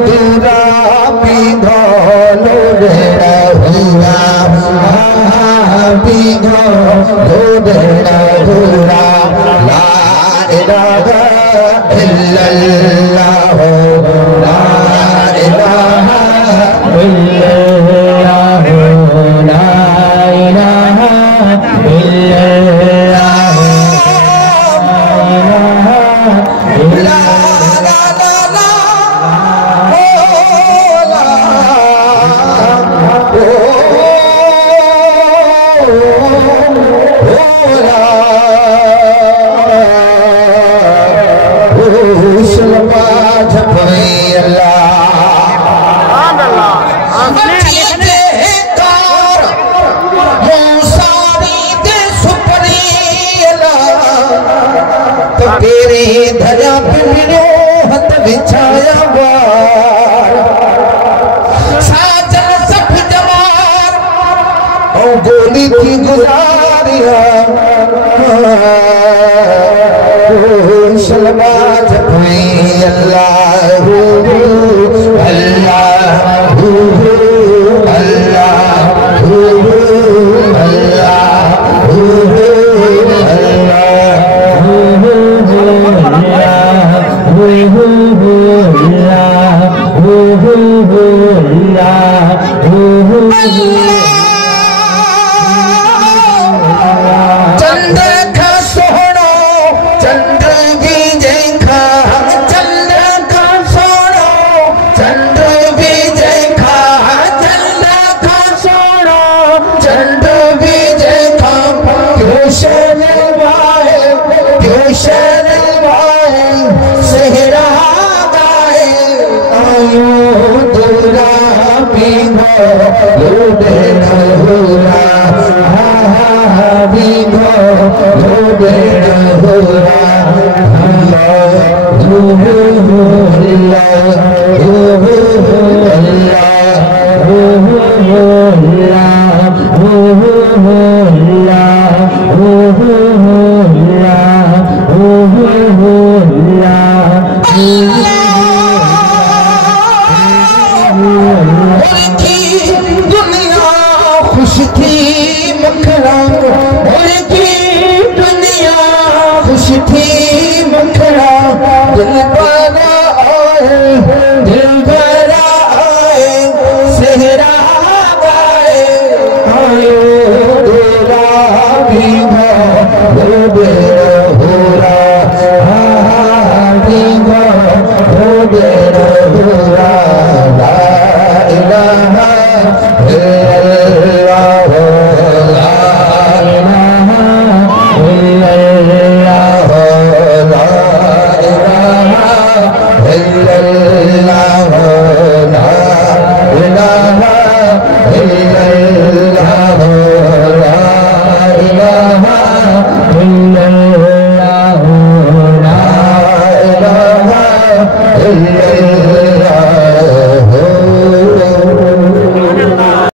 दूरा पिघलो रे हुआ पिघलो रे हुआ ला इलाहा इल्लल्लाह ला इलाहा इल्लल्लाह ला इलाहा इल्लल्लाह ला तेरे धरिया पिंडियो हथ बिछाया बार साजन सब जवार और गोली थी गुजारिया शलमा जपई अल्लाह अल्लाह चंद्र का सोनो चंद्र भी देखा चंद्र का सोनो चंद्र भी देखा चंद्र का सोनो चंद्र भी देखा क्यों शर्माए सेहरा गाए आयो दूरा पिघलो